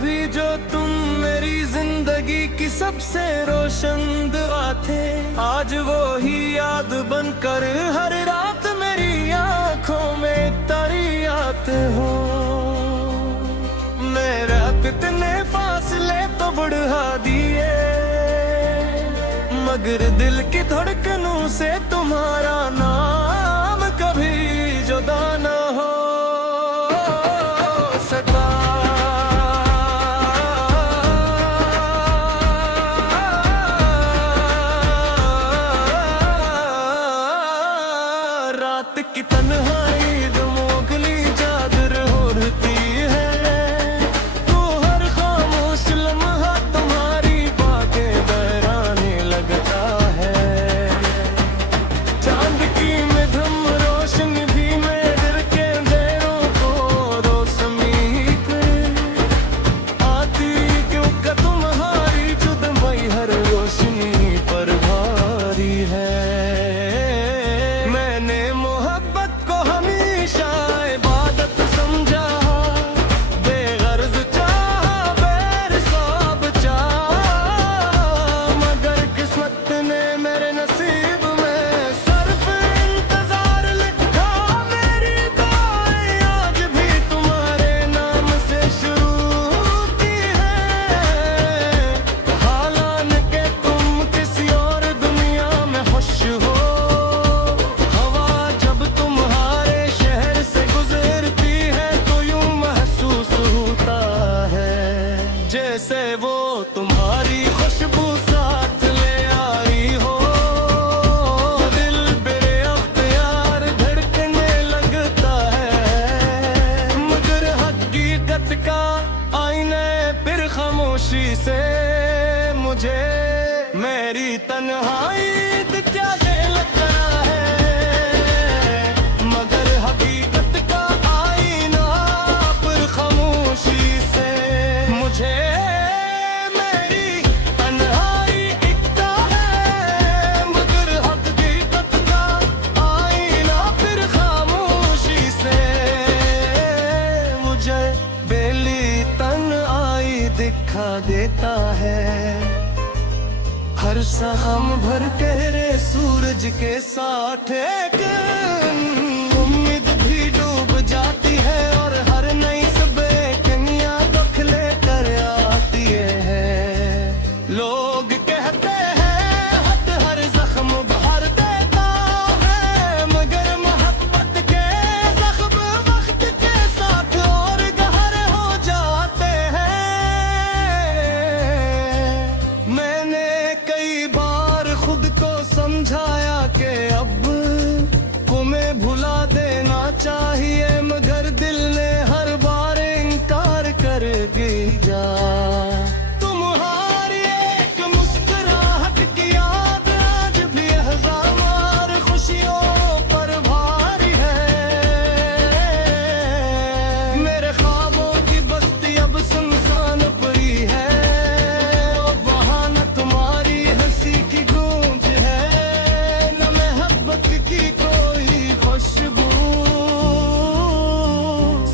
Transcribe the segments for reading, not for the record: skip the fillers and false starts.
कभी जो तुम मेरी जिंदगी की सबसे रोशन दुआ थे, आज वो ही याद बनकर हर रात मेरी आंखों में तारी आते हो। मेरा कितने फासले तो बढ़ा दिए, मगर दिल की धड़कनों से तुम्हारा नाम कभी जुदा न हो सका। रात की तन्हाई जो मोगली चादर ओढ़ती है, तू हर खामोश लम्हा तुम्हारी बातें दोहराने लगता है। चांद की मध्यम रोशनी भी मेरे के अंधेरों को रोशनी कर आती, क्योंकि तुम्हारी जुदाई हर रोशनी पर भारी है। जैसे वो तुम्हारी खुशबू साथ ले आई हो, दिल बेअख्तियार धड़कने लगता है। मगर हकीकत का आईने फिर खामोशी से मुझे मेरी तन्हाई क्या दे लगता है। मगर हकीकत का आईना फिर खामोशी से मुझे मेरी तन्हाई दिखता है। मगर हकीकत का आईना फिर खामोशी से मुझे बेली तन्हाई दिखा देता है। हर शाम भर तेरे सूरज के साथ एक उम्मीद भी डूब जाती है, और हर नई सुबह कन्या दुख लेकर आती है। लोग कहते हैं हद हर जख्म भर देता है, मगर मोहब्बत के जख्म वक्त के साथ और गहरे हो जाते हैं। मैंने कई बार खुद को समझाया कि अब तुम्हें भुला देना चाहिए, मगर दिल ने हर बार इनकार कर दिया। तुम्हारी एक मुस्कुराहट की याद आज भी हज़ार खुशियों पर भारी है। मेरे ख्वाबों की बस्ती अब सुनसान पड़ी है, वहाँ न तुम्हारी हंसी की गूंज है, न मोहब्बत की कोई खुशबू।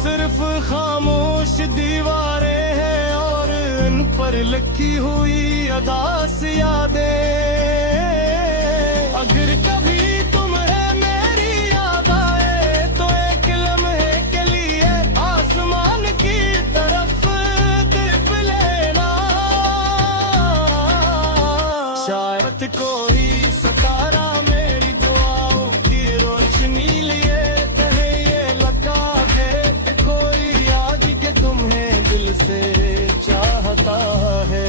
सिर्फ खामोश दीवारें हैं और इन पर लिखी हुई अदास यादें। अगर कभी तुम्हें मेरी याद आए तो एक लम्हे के लिए आसमान की तरफ देख लेना। शायद कोई सितारा मेरी दुआओं की रोशनी लिए कहे ये लगा है कि कोई आज के तुम्हें दिल से चाहता है।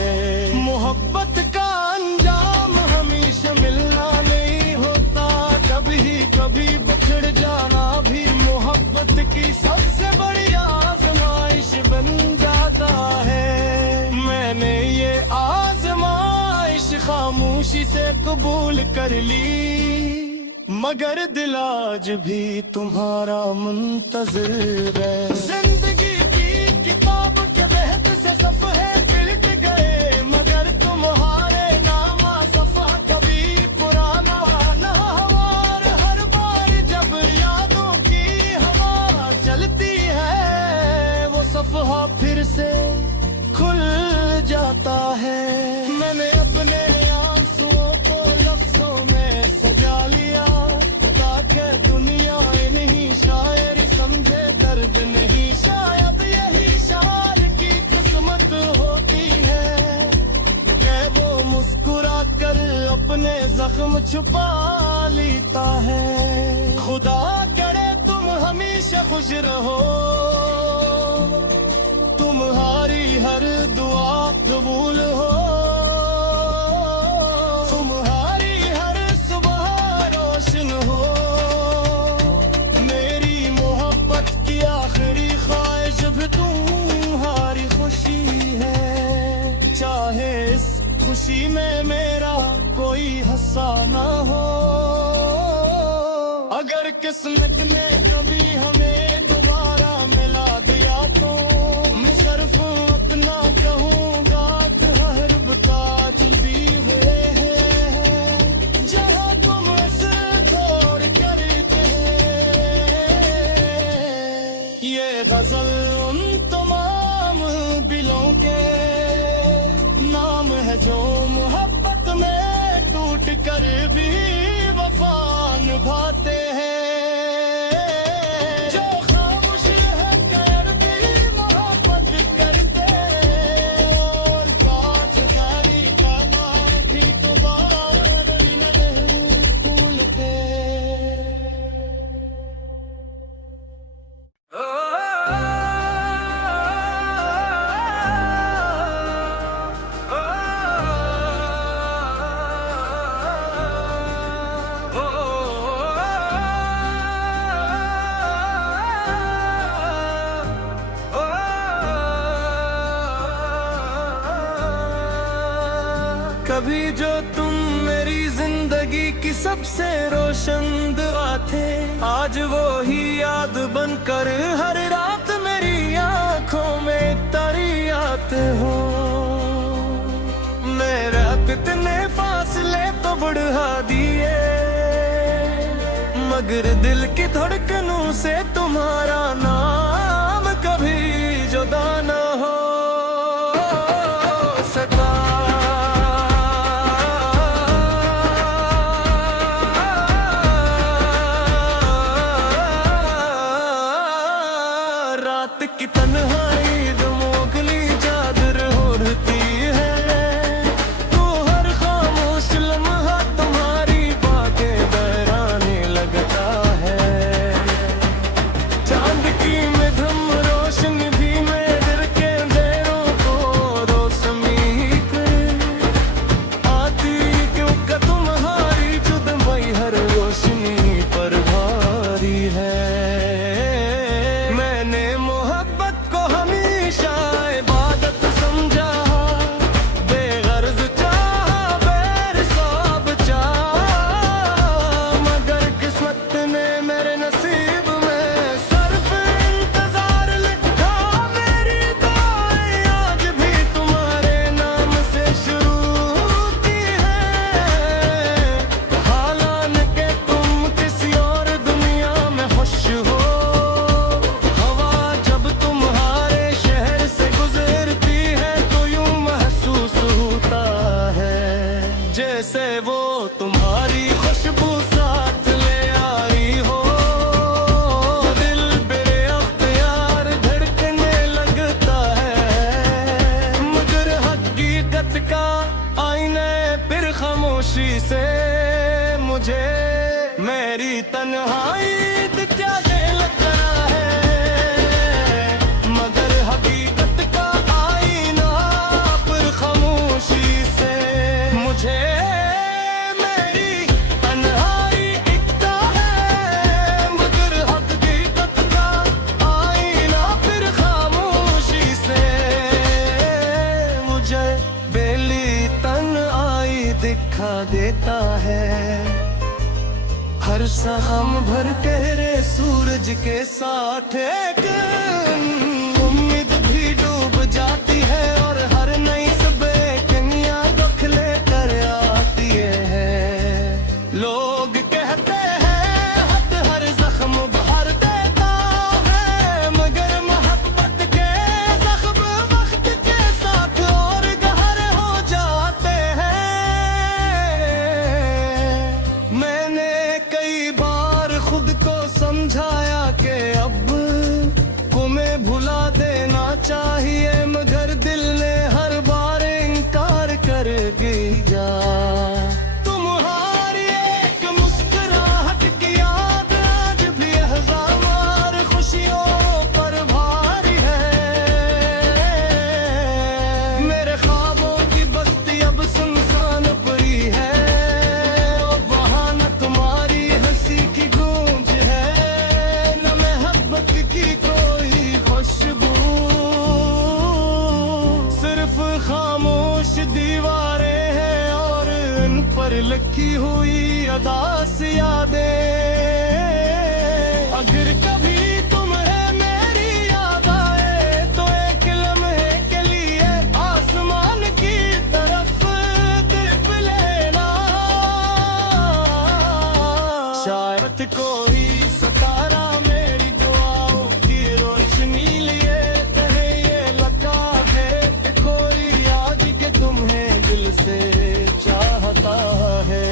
मोहब्बत का अंजाम हमेशा मिलना नहीं होता, कभी कभी बिछड़ जाना भी मोहब्बत की सबसे बड़ी आजमाइश बन जाता है। मैंने ये आजमाइश खामोशी से कबूल कर ली, मगर दिल आज भी तुम्हारा मुंतज़िर है। जिंदगी की किताब के बहत से सफ़हे पिलट गए, मगर तुम्हारे नामा सफ़ा कभी पुराना न हुआ। हर बार जब यादों की हवा चलती है, वो सफ़हा फिर से जख्म छुपा लेता है। खुदा करे तुम हमेशा खुश रहो, तुम्हारी हर दुआ कबूल हो, तुम्हारी हर सुबह रोशन हो। मेरी मोहब्बत की आखिरी ख्वाहिश भी तुम्हारी खुशी है। चाहे इस खुशी में मेरा कोई हिस्सा ना हो, अगर किस्मत ने कभी हमें दोबारा मिला दिया तो मैं सिर्फ अपना कहूँगा कि हर बता भी हुए हैं जहाँ तुम से छोड़ करते हैं। ये गजल उन तमाम दिलों के नाम है जो मोहब्बत में टूट कर भी वफा निभाते हैं। जो खामोश रह कर भी मोहब्बत करते और काजगारी का मान भी तो बार भी नहीं भूलते। कभी जो तुम मेरी जिंदगी की सबसे रोशन दुआ थे, आज वो ही याद बनकर हर रात मेरी आंखों में तारी आते हो। मेरे कितने फासले तो बढ़ा दिए, मगर दिल की धड़कनों से तुम्हारा नाम कभी जुदा न हो सका। रात की तन्हाई दमोगली चादर ओढ़ती है, तू हर खामोश लम्हा तुम्हारी बातें बहराने लगता है। चांद की मध्यम रोशनी भी मेरे के अंधेरों को रोशनी कर आती, क्योंकि तुम्हारी जुदाई हर रोशनी पर भारी है। जैसे वो तुम्हारी खुशबू साथ ले आई हो, दिल बेरे अख्तियार धड़कने लगता है। मगर हकीकत का आईने फिर खामोशी से मुझे मेरी तन्हाई क्या दे लगता है। मगर हकीकत का आईना फिर खामोशी से मुझे मेरी तन्हाई दिखता है। मगर हकीकत का आईना फिर खामोशी से मुझे बेली तन्हाई दिखा देता है। हर शाम भर तेरे सूरज के साथ एक उम्मीद भी डूब जाती है, और हर नई सुबह कन्या दुख लेकर आती है। लोग कहते हैं हद हर जख्म भर देता है, मगर मोहब्बत के जख्म वक्त के साथ और गहरे हो जाते हैं। मैंने कई बार खुद को समझाया कि अब को मैं भुला देना चाहिए, मगर दिल अदास यादें। अगर कभी तुम्हें मेरी याद आए तो एक लम्हे के लिए आसमान की तरफ दिख लेना। शायद कोई सितारा मेरी दुआओं की रोशनी लिए कहे ये लगा है कोई आज के तुम्हें दिल से चाहता है।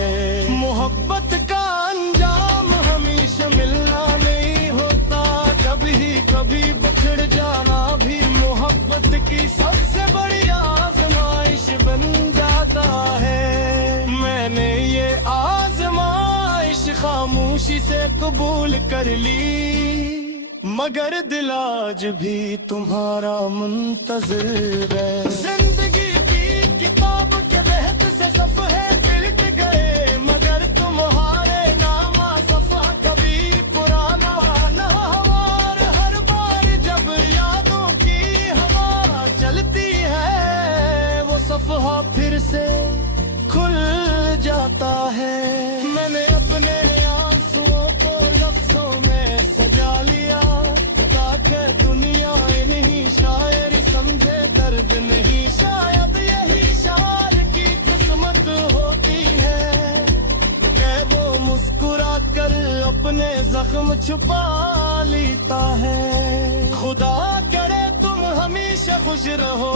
मोहब्बत का अंजाम हमेशा मिलना नहीं होता, कभी कभी बिछड़ जाना भी मोहब्बत की सबसे बड़ी आजमाइश बन जाता है। मैंने ये आजमाइश खामोशी से कबूल कर ली, मगर दिल आज भी तुम्हारा मुंतज़िर है। जिंदगी की किताब के बहत से सफ़हे पिलट गए, मगर तुम्हारे नामा सफ़ा कभी पुराना ना हुआ। और हर बार जब यादों की हवा चलती है वो सफ़हा फिर से खुल जाता है। मैंने अपने आंसुओं को लफ्ज़ों में सजा लिया ताकि दुनिया इन्हीं शायरी समझे दर्द नहीं। शायद यही शायर की किस्मत होती है कि वो मुस्कुरा कर अपने जख्म छुपा लेता है। खुदा करे तुम हमेशा खुश रहो,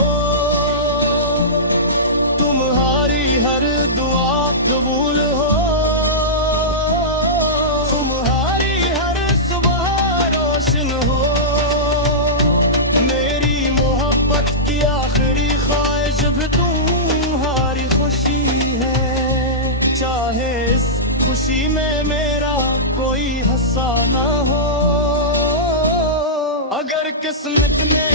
तुम्हारी हर दुआ कबूल हो, तुम्हारी हर सुबह रोशन हो। मेरी मोहब्बत की आखिरी ख्वाहिश भी तुम्हारी खुशी है, चाहे इस खुशी में मेरा कोई हिस्सा ना हो। अगर किस्मत ने